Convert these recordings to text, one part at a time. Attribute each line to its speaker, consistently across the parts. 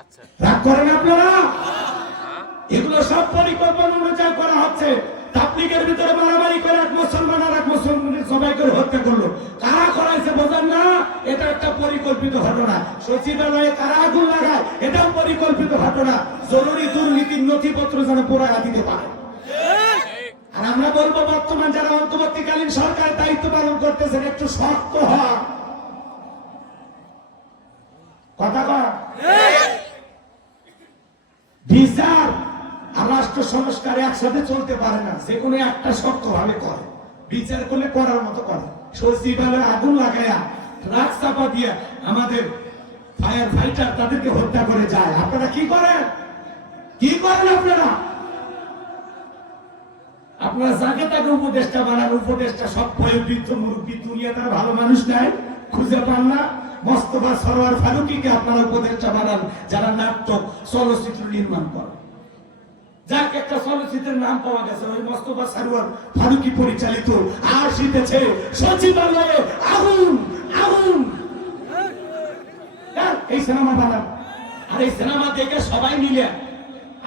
Speaker 1: আচ্ছা।
Speaker 2: রাগ করেন আপনারা? এগুলো সব পরিকল্পনা অনুযায়ী করা হচ্ছে। তাবলিগের ভিতরে মারামারি করে এক মুসলমান আর এক মুসলমানের সবাই করে হত্যা করল। কারা করাইছে বোঝেন না? এটা একটা পরিকল্পিত ঘটনা। সচিবালয়ে কারা আগুন লাগায় এটাও পরিকল্পিত ঘটনা। জরুরি দুর্নীতির নথিপত্র যেন পোড়ায়া দিতে পারে। আর আমরা বলব বর্তমান যারা অন্তর্বর্তীকালীন সরকার দায়িত্ব পালন করতেছেন একটু শক্ত হওয়া কথা কয় বিচার রাষ্ট্র সংস্কার একসাথে চলতে পারে না, যে কোনো একটা শক্ত ভাবে করে। বিচার করলে করার মতো করে। সচিবালয়ে আগুন লাগায়া ট্রাক চাপা দিয়ে আমাদের ফায়ার ফাইটার তাদেরকে হত্যা করে যায়। আপনারা কি করেন? কি করেন আপনারা? আপনারা যাকে তাকে উপদেষ্টা বানান, উপদেষ্টা সব বয়োবৃদ্ধ মুরব্বী দুনিয়া তার ভালো মানুষ নাই, খুঁজে পান না। মোস্তফা সরোয়ার ফারুকিকে আপনারা উপদেষ্টা বানান, যারা নাটক চলচ্চিত্র নির্মাণ করে যাক একটা চলচ্চিত্রের নাম পাওয়া গেছে ওই মোস্তফা সরোয়ার ফারুকি পরিচালিত আর শীতেছে সচিবালয়ে আগুন আগুন। হ্যাঁ, এই সিনেমা বানান আর এই সিনেমা দেখে সবাই মিলে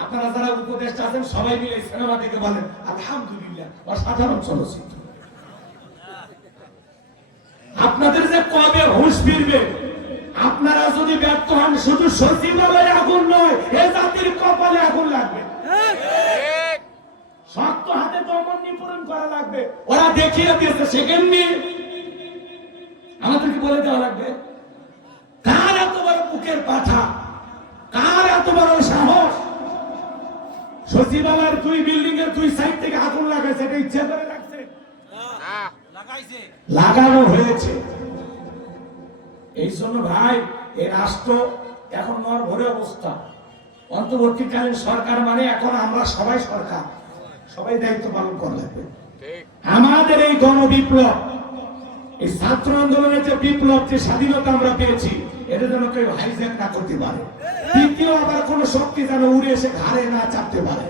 Speaker 2: আপনারা যারা উপদেষ্টা আছেন সবাই মিলে এই সিনেমা দেখে বলেন আলহামদুলিল্লাহ অসাধারণ চলচ্চিত্র। আপনাদের যে কবে হুঁশ ফিরবে? আপনারা যদি ব্যর্থ হন শুধু সচিবালয়ে আগুন নয় এ জাতির কপালে আগুন লাগবে
Speaker 1: ঠিক
Speaker 2: শক্ত হাতে দমন করা লাগবে। ওরা দেখিয়ে দিয়েছে সেকেন্ড নিয়ে আমাদেরকে বলে দেওয়া লাগবে কার এত বড় বুকের পাঠা? কার এত বড় সাহস? সচিবালয়ের দুই বিল্ডিং এর দুই সাইড থেকে আগুন লাগাইছে এটা ইচ্ছে করে লাগছে। লাগানো হয়েছে। এই জন্য ভাই এ রাষ্ট্র এখন নরভরে অবস্থা। অন্তর্বর্তীকালীন সরকার মানে এখন আমরা সবাই সরকার। সবাই দায়িত্ব পালন করা লাগবে। আমাদের এই গণবিপ্লব এই ছাত্র আন্দোলনের যে বিপ্লব যে স্বাধীনতা আমরা পেয়েছি এটা যেন কেউ হাইজ্যাক না করতে পারে। দ্বিতীয় আবার কোন শক্তি যেন উড়ে এসে ঘাড়ে না চাপতে পারে।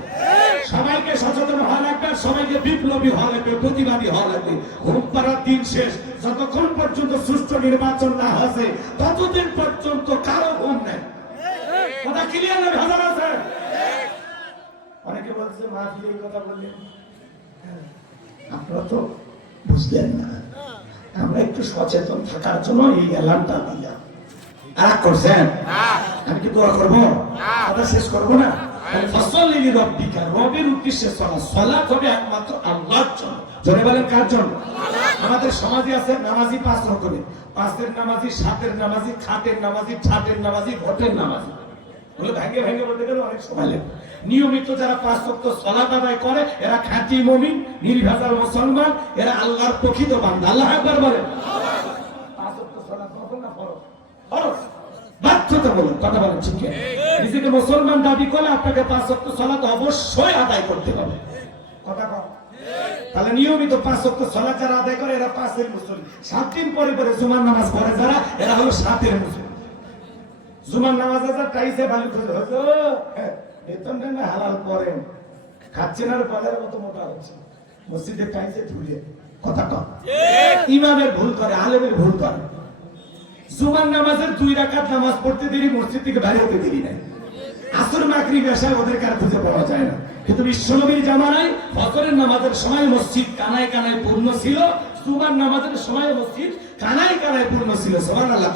Speaker 2: সবাইকে সচেতন হওয়া লাগবে সবাইকে বিপ্লবী হওয়া লাগবে প্রতিবাদী হওয়া লাগবে। হুম পাড়ার দিন শেষ। যতক্ষণ পর্যন্ত সুষ্ঠু নির্বাচন না হচ্ছে ততদিন পর্যন্ত কারও ঘুম নেই। কথা ক্লিয়ার ভেজাল আছে? অনেকে বলছে মাহফিলে এই কথা বললেন। হ্যাঁ, আপনারা তো বুঝলেন না। আমরা একটু সচেতন থাকার জন্য এই এলানটা দিলাম। জন্য? আমাদের সমাজে আছে নামাজি পাঁচ রকমের। পাঁচের নামাজি সাতের নামাজি খাটের নামাজি ঠাটের নামাজি ভোটের নামাজি। বলে ভেঙে ভেঙে বলতে গেলে অনেক সময় লাগে। নিয়মিত যারা পাঁচ ওয়াক্ত সালাত আদায় করে এরা খাঁটি মুমিন নির্ভেজাল মুসলমান এরা আল্লাহর প্রকৃত বান্দা। আল্লাহ একবার বলেন। পাঁচ ওয়াক্ত সালাত ফরজ না ফরজ? ফরজ। বাধ্যতা বলুন কথা বলেন ঠিক আছে? নিজেকে মুসলমান দাবি করলে আপনাকে পাঁচ ওয়াক্ত সালাত অবশ্যই আদায় করতে হবে। কথা কম তাহলে নিয়মিত পাঁচ ওয়াক্ত সালাত যারা আদায় করে এরা পাঁচের মুসলিম সাত দিন পরে পরে জুমার নামাজ পড়ে যারা এরা হলো সাতের মুসলিম জুমার নামাজ আছে টাইসে ভালো করে হতো বেতন না হালাল করেন। খাচ্ছেন আর বাজার মতো মোটা হচ্ছে। মসজিদে টাইসে ঝুলিয়ে কথা কম ইমামের ভুল করে আলেমের ভুল করে। জুমার নামাজের দুই রাকাত নামাজ পড়তে দেরি মসজিদ থেকে বাইরে হতে দেরি নাই। আসর মাকরি বেশায় ওদের কার খুঁজে পাওয়া যায় না। কিন্তু বিশ্বনবীর জামানায় ফজরের নামাজের সময় মসজিদ কানায় কানায় পূর্ণ ছিল। জুমার নামাজের সময় মসজিদ কানায় কানায় পূর্ণ ছিল। সোমান আল্লাহ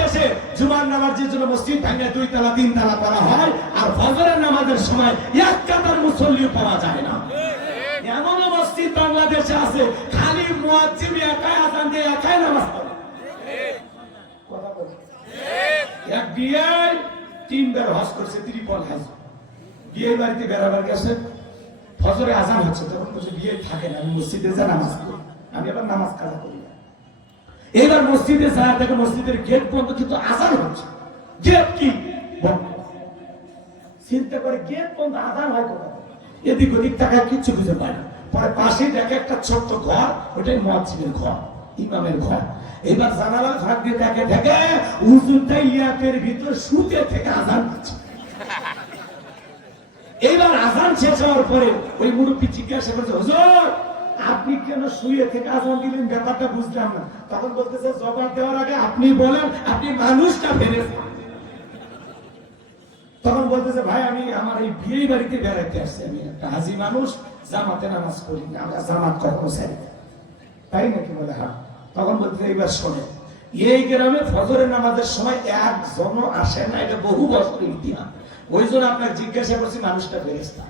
Speaker 2: দেশে জুমার নামাজের জন্য মসজিদ ভাঙে দুই তালা, তিন তালা করা হয় আর ফজরের নামাজের সময় এক কাতার মুসল্লিও পাওয়া যায় না। এমন মসজিদ বাংলাদেশে আছে, খালি মুয়াজ্জিম একাই আজান দিয়ে একাই নামাজ পড়ে। এক বিয়ে তিনবার হজ করছে, ত্রিপল হজ। বিয়ে বাড়িতে বেড়াবার গেছে ফজরে আজান হচ্ছে, তখন বলছে বিয়ে থাকে না, আমি মসজিদে যা নামাজ পড়ি। আমি আবার নামাজ কাজা করি। এবার মসজিদে যা দেখে মসজিদের গেট বন্ধ, কিন্তু আজান হচ্ছে। গেট কি? চিন্তা করে গেট বন্ধ, আজান হয় কোথায়? এদিক ওদিক টাকা কিচ্ছু খুঁজে পায় পরে পাশেই দেখে একটা ছোট্ট ঘর ওটাই মসজিদের ঘর, ইমামের ঘর। এবার জানালার ফাঁক দিয়ে দেখে দেখে উজুরটা ইয়াতের ভিতর শুতে থেকে আজান হচ্ছে। এইবার আজান শেষ হওয়ার পরে ওই মুরব্বী জিজ্ঞাসা করছে, হুজুর আপনি কেন শুয়ে থেকে আজান দিলেন? ব্যাপারটা বুঝলাম না। তখন বলতেছে, জবাব দেওয়ার আগে আপনি বলেন, আপনি মানুষটা ফেরেছেন তখন বলতেছে, ভাই, আমি আমার এই বিয়ে বাড়িতে বেড়াইতে আসছি। আমি একটা হাজি মানুষ, জামাতে নামাজ পড়ি না। আমরা জামাত কখনো চাই তাই নাকি বলে হ্যাঁ। তখন বলতে এইবার শোনে এই গ্রামে ফজরের নামাজের সময় একজনও আসে না। এটা বহু বছরের ইতিহাস। ওই জন্য আপনার জিজ্ঞাসা করছি, মানুষটা ফেরেস্তা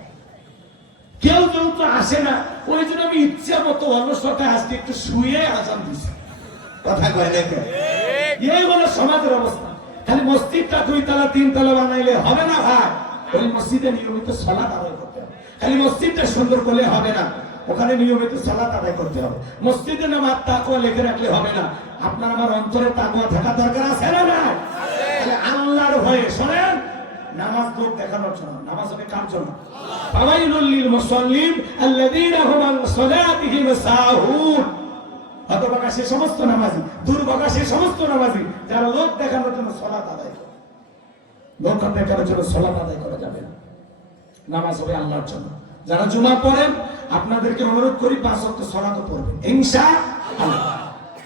Speaker 2: কেউ কেউ তো আসে না, ওই জন্য আমি ইচ্ছা মতো অলসতা আজকে একটু শুয়ে আজান দিছি কথা কয় দেখে এই হলো সমাজের অবস্থা। খালি মসজিদটা দুই তালা, তিন তালা বানাইলে হবে না ভাই? ওই মসজিদে নিয়মিত সলাৎ আদায় করতে হবে। খালি মসজিদটা সুন্দর করলে হবে না, ওখানে নিয়মিত সলাৎ আদায় করতে হবে। মসজিদে নামাজ তাকুয়া লেখে রাখলে হবে না। আপনার আমার অন্তরে তাকুয়া থাকা দরকার আছে না না আল্লাহর হয়ে শোনেন? নামাজ লোক দেখানোর জন্য, নামাজ হবে কার জন্য? ফাওয়াইলুল আল্লাযীনা হুম আন সালাতিহিম সাহুন সে সমস্ত নামাজি, দুর্ভাগা সে সমস্ত নামাজি, যারা লোক দেখানোর জন্য সলাত আদায় লোক দেখানোর জন্য সলাত আদায় করা যাবে নামাজ হবে আল্লাহর জন্য। যারা জুমা পড়েন আপনাদেরকে অনুরোধ করি, পাঁচ অক্ট সলাত পড়বেন। ইনশা আল্লাহ।